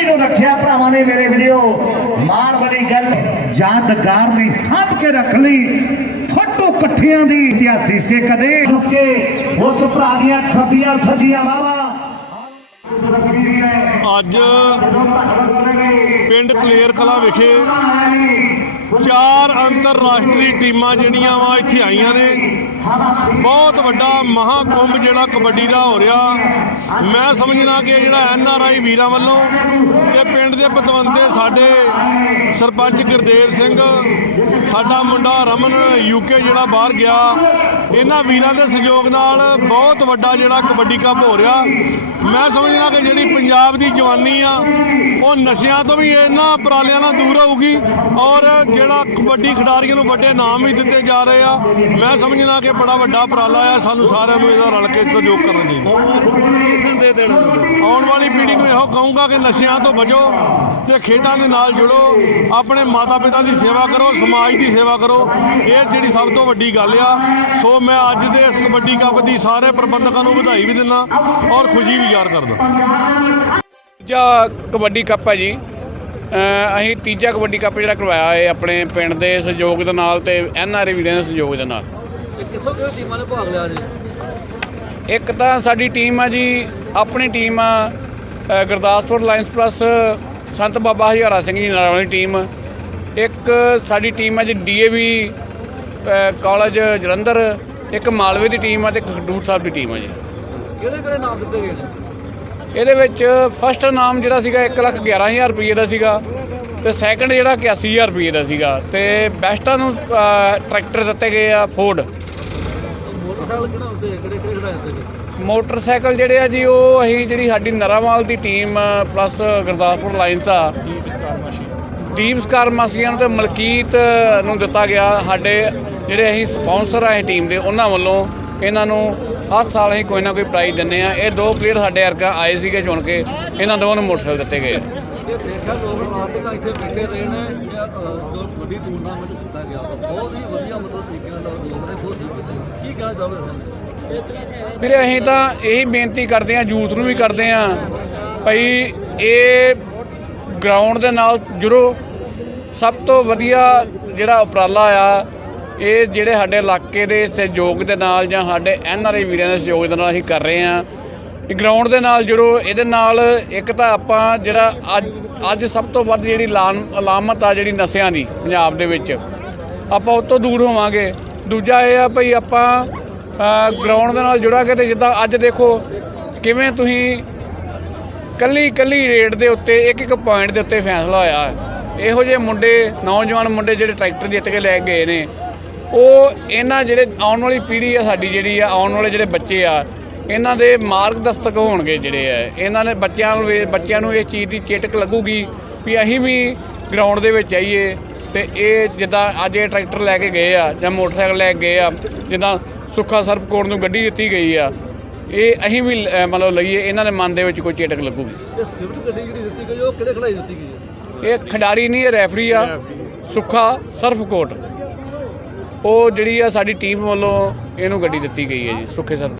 ਨੂੰ ਰੱਖਿਆ ਭਰਾਵਾਂ ਨੇ ਮੇਰੇ ਵੀਡੀਓ ਮਾਣ ਵਾਲੀ ਗੱਲ, ਯਾਦਗਾਰ ਲਈ ਸਾਂਭ ਕੇ ਰੱਖ ਲਈ। ਫੋਟੋ ਇਕੱਠਿਆਂ ਦੀ ਇਤਿਹਾਸੀ ਸੇ ਕਦੇ ਕੇ ਉਸ ਭਰਾ ਦੀਆਂ ਖੱਬੀਆਂ, ਸੱਜੀਆਂ ਵਾਵਾ ਅੱਜ ਪਿੰਡ ਕਲੇਰ ਕਲਾ ਵਿਖੇ ਚਾਰ ਅੰਤਰਰਾਸ਼ਟਰੀ ਟੀਮਾਂ ਜਿਹੜੀਆਂ ਵਾ ਇੱਥੇ ਆਈਆਂ ਨੇ। ਬਹੁਤ ਵੱਡਾ ਮਹਾਕੁੰਭ ਜਿਹੜਾ ਕਬੱਡੀ ਦਾ ਹੋ ਰਿਹਾ। ਮੈਂ ਸਮਝਣਾ ਕਿ ਜਿਹੜਾ ਐਨ ਆਰ ਆਈ ਵੀਰਾਂ ਵੱਲੋਂ ਤੇ ਪਿੰਡ ਦੇ ਪਤਵੰਤੇ ਸਾਡੇ ਸਰਪੰਚ ਗੁਰਦੇਵ ਸਿੰਘ, ਸਾਡਾ ਮੁੰਡਾ ਰਮਨ ਯੂਕੇ ਜਿਹੜਾ ਬਾਹਰ ਗਿਆ। ਇਹਨਾਂ ਵੀਰਾਂ ਦੇ ਸਹਿਯੋਗ ਨਾਲ ਬਹੁਤ ਵੱਡਾ ਜਿਹੜਾ ਕਬੱਡੀ ਕੱਪ ਹੋ ਰਿਹਾ। ਮੈਂ ਸਮਝਦਾ ਕਿ ਜਿਹੜੀ ਪੰਜਾਬ ਦੀ ਜਵਾਨੀ ਆ, ਉਹ ਨਸ਼ਿਆਂ ਤੋਂ ਵੀ ਇਹਨਾਂ ਉਪਰਾਲਿਆਂ ਨਾਲ ਦੂਰ ਹੋਊਗੀ ਔਰ ਜਿਹੜਾ ਕਬੱਡੀ ਖਿਡਾਰੀਆਂ ਨੂੰ ਵੱਡੇ ਨਾਮ ਵੀ ਦਿੱਤੇ ਜਾ ਰਹੇ ਆ, ਮੈਂ ਸਮਝਦਾ ਕਿ ਬੜਾ ਵੱਡਾ ਉਪਰਾਲਾ ਆ। ਸਾਨੂੰ ਸਾਰਿਆਂ ਨੂੰ ਇਹਦਾ ਰਲ ਕੇ ਸਹਿਯੋਗ ਕਰਨ ਦੀ ਆਉਣ ਵਾਲੀ ਪੀੜ੍ਹੀ ਨੂੰ ਇਹੋ ਕਹੂੰਗਾ ਕਿ ਨਸ਼ਿਆਂ ਤੋਂ ਬਚੋ। ਤੇ ਖੇਡਾਂ ਦੇ ਨਾਲ ਜੁੜੋ ਆਪਣੇ ਮਾਤਾ ਪਿਤਾ ਦੀ ਸੇਵਾ ਕਰੋ ਸਮਾਜ ਦੀ ਸੇਵਾ ਕਰੋ। ਇਹ ਜਿਹੜੀ ਸਭ ਤੋਂ ਵੱਡੀ ਗੱਲ ਆ। ਸੋ ਮੈਂ ਅੱਜ ਦੇ ਇਸ ਕਬੱਡੀ ਕੱਪ ਦੀ ਸਾਰੇ ਪ੍ਰਬੰਧਕਾਂ ਨੂੰ ਵਧਾਈ ਵੀ ਦਿੰਦਾ ਔਰ ਖੁਸ਼ੀ ਵੀ ਜ਼ਾਹਰ ਕਰਦਾ। ਤੀਜਾ ਕਬੱਡੀ ਕੱਪ ਹੈ ਜੀ। ਅ, ਅਸੀਂ ਤੀਜਾ ਕਬੱਡੀ ਕੱਪ ਜਿਹੜਾ ਕਰਵਾਇਆ ਹੈ ਆਪਣੇ ਪਿੰਡ ਦੇ ਸਹਿਯੋਗ ਦੇ ਨਾਲ ਤੇ ਐਨ ਆਰ ਵੀਰਾਂ ਦੇ ਸਹਿਯੋਗ ਦੇ ਨਾਲ। ਤੇ ਕਿੱਥੋਂ ਕਿਹੜੀ ਟੀਮਾਂ ਨੇ ਭਾਗ ਲਿਆ ਜੀ? ਇੱਕ ਤਾਂ ਸਾਡੀ ਟੀਮ ਆ ਜੀ ਆਪਣੀ ਟੀਮ ਆ ਗੁਰਦਾਸਪੁਰ ਲਾਇਨਸ ਪਲੱਸ ਸੰਤ ਬਾਬਾ ਹਜ਼ਾਰਾ ਸਿੰਘ ਜੀ ਨਾਲ ਵਾਲੀ ਟੀਮ ਇੱਕ ਸਾਡੀ ਟੀਮ ਆ ਜੀ ਡੀਏਵੀ ਕਾਲਜ ਜਲੰਧਰ ਇੱਕ ਮਾਲਵੇ ਦੀ ਟੀਮ ਆ ਤੇ ਇੱਕ ਖਡੂਰ ਸਾਹਿਬ ਦੀ ਟੀਮ ਆ ਜੀ। ਕਿਹੜੇ ਕਿਹੜੇ ਨਾਮ ਦਿੱਤੇ ਗਏ ਨੇ? ਇਹਦੇ ਵਿੱਚ ਫਸਟ ਨਾਮ ਜਿਹੜਾ ਸੀਗਾ 111000 ਰੁਪਏ ਦਾ ਸੀਗਾ ਤੇ ਸੈਕੰਡ ਜਿਹੜਾ 81000 ਰੁਪਏ ਦਾ ਸੀਗਾ ਤੇ ਬੈਸਟਾਂ ਨੂੰ ਟਰੈਕਟਰ ਦਿੱਤੇ ਗਏ ਆ ਫੋਰਡ ਮੋਟਰਸਾਈਕਲ ਕਿਹੜਾ ਹੁੰਦੇ ਕਿਹੜੇ ਕਿਹੜੇ ਖਿਡਾਏ ਹੁੰਦੇ ਮੋਟਰਸਾਈਕਲ ਜਿਹੜੇ ਆ ਜੀ ਉਹ ਅਸੀਂ ਜਿਹੜੀ ਸਾਡੀ ਨਰਾਵਾਲ ਦੀ ਟੀਮ ਪਲੱਸ ਗੁਰਦਾਸਪੁਰ ਲਾਇਨਸ ਆ। ਦੀਪ ਸਕਾਰ ਮਾਸੀਆਂ ਨੂੰ ਤੇ ਮਲਕੀਤ ਨੂੰ ਦਿੱਤਾ ਗਿਆ। ਸਾਡੇ ਜਿਹੜੇ ਅਸੀਂ ਸਪਾਂਸਰ ਆ ਇਹ ਟੀਮ ਦੇ ਉਹਨਾਂ ਵੱਲੋਂ ਇਹਨਾਂ ਨੂੰ ਹਰ ਸਾਲ ਅਸੀਂ ਕੋਈ ਨਾ ਕੋਈ ਪ੍ਰਾਈਜ਼ ਦਿੰਨੇ ਆ ਇਹ ਦੋ ਪਲੇਅਰ ਸਾਡੇ ਵਰਗਾ ਆਏ ਸੀਗੇ ਚੁਣ ਕੇ ਇਹਨਾਂ ਦੋਵਾਂ ਨੂੰ ਮੋਟਰਸਾਈਕਲ ਦਿੱਤੇ ਗਏ। ਇਹ ਦੇਖਿਆ ਲੋਕ ਰਾਤ ਤੱਕ ਇੱਥੇ ਬੈਠੇ ਰਹੇ ਨੇ। ਇਹ, ਅ, ਜੋ ਵੱਡੀ ਟੂਰਨਾਮੈਂਟ ਕੀਤਾ ਗਿਆ ਬਹੁਤ ਹੀ ਵਧੀਆ ਮਤਲਬ ਤਰੀਕੇ ਨਾਲ ਲੋਕ ਨੇ ਬਹੁਤ ਸੀ ਕੀ ਕਹਿਣਾ ਚਾਹੋਗੇ ਤੁਸੀਂ ਵੀਰੇ ਅਸੀਂ ਤਾਂ ਇਹੀ ਬੇਨਤੀ ਕਰਦੇ ਹਾਂ ਯੂਥ ਨੂੰ ਵੀ ਕਰਦੇ ਹਾਂ ਭਈ ਇਹ ਗਰਾਊਂਡ ਦੇ ਨਾਲ ਜੁੜੋ। ਸਭ ਤੋਂ ਵਧੀਆ ਜਿਹੜਾ ਉਪਰਾਲਾ ਆ ਇਹ ਜਿਹੜੇ ਸਾਡੇ ਇਲਾਕੇ ਦੇ ਸਹਿਯੋਗ ਦੇ ਨਾਲ ਜਾਂ ਸਾਡੇ ਐਨ ਆਰ ਆਈ ਵੀਰਾਂ ਦੇ ਸਹਿਯੋਗ ਦੇ ਨਾਲ ਅਸੀਂ ਕਰ ਰਹੇ ਹਾਂ। ਗਰਾਊਂਡ ਦੇ ਨਾਲ ਜੁੜੋ, ਇਹਦੇ ਨਾਲ ਇੱਕ ਤਾਂ ਆਪਾਂ ਜਿਹੜਾ ਅੱਜ ਅੱਜ ਸਭ ਤੋਂ ਵੱਧ ਜਿਹੜੀ ਲਾਨ ਅਲਾਮਤ ਆ ਜਿਹੜੀ ਨਸ਼ਿਆਂ ਦੀ ਪੰਜਾਬ ਦੇ ਵਿੱਚ, ਆਪਾਂ ਉਹ ਤੋਂ ਦੂਰ ਹੋਵਾਂਗੇ। ਦੂਜਾ ਇਹ ਆ ਭਈ ਆਪਾਂ ਗਰਾਊਂਡ ਦੇ ਨਾਲ ਜੁੜਾਂਗੇ ਤੇ ਜਿੱਦਾਂ ਅੱਜ ਦੇਖੋ ਕਿਵੇਂ ਤੁਸੀਂ ਕੱਲੀ ਕੱਲੀ ਰੇਟ ਦੇ ਉੱਤੇ, ਇੱਕ ਇੱਕ ਪੁਆਇੰਟ ਦੇ ਉੱਤੇ ਫੈਸਲਾ ਹੋਇਆ। ਇਹੋ ਜਿਹੇ ਮੁੰਡੇ, ਨੌਜਵਾਨ ਮੁੰਡੇ ਜਿਹੜੇ ਟਰੈਕਟਰ ਜਿੱਤ ਕੇ ਲੈ ਕੇ ਗਏ ਨੇ ਉਹ ਇਹਨਾਂ ਜਿਹੜੇ ਆਉਣ ਵਾਲੀ ਪੀੜ੍ਹੀ ਆ ਸਾਡੀ ਜਿਹੜੀ ਆ ਆਉਣ ਵਾਲੇ ਜਿਹੜੇ ਬੱਚੇ ਆ ਇਹਨਾਂ ਦੇ ਮਾਰਗਦਰਸ਼ਕ ਹੋਣਗੇ ਜਿਹੜੇ ਆ। ਇਹਨਾਂ ਨੇ ਬੱਚਿਆਂ ਨੂੰ ਬੱਚਿਆਂ ਨੂੰ ਇਹ ਚੀਜ਼ ਦੀ ਚੇਟਕ ਲੱਗੂਗੀ ਵੀ ਅਸੀਂ ਵੀ ਗਰਾਊਂਡ ਦੇ ਵਿੱਚ ਆਈਏ ਤੇ ਇਹ ਜਿੱਦਾਂ ਅੱਜ ਇਹ ਟਰੈਕਟਰ ਲੈ ਕੇ ਗਏ ਆ ਜਾਂ ਮੋਟਰਸਾਈਕਲ ਲੈ ਕੇ ਗਏ ਆ ਜਿੱਦਾਂ ਸੁੱਖਾ ਸਰਪਕੋਟ ਨੂੰ ਗੱਡੀ ਦਿੱਤੀ ਗਈ ਆ ਇਹ ਅਸੀਂ ਵੀ ਮਤਲਬ ਲਈਏ ਇਹਨਾਂ ਦੇ ਮਨ ਦੇ ਵਿੱਚ ਕੋਈ ਚੇਟਕ ਲੱਗੂਗੀ। ਇਹ ਸਿਫਟ ਗੱਡੀ ਜਿਹੜੀ ਦਿੱਤੀ ਗਈ ਉਹ ਕਿਹੜੇ ਖਿਡਾਈ ਦਿੱਤੀ ਗਈ ਇਹ ਖਿਡਾਰੀ ਨਹੀਂ ਇਹ ਰੈਫਰੀ ਆ ਸੁੱਖਾ ਸਰਫਕੋਟ ਉਹ ਜਿਹੜੀ ਆ ਸਾਡੀ ਟੀਮ ਵੱਲੋਂ ਇਹਨੂੰ ਗੱਡੀ ਦਿੱਤੀ ਗਈ ਹੈ ਜੀ ਸੁੱਖੇ ਸਰ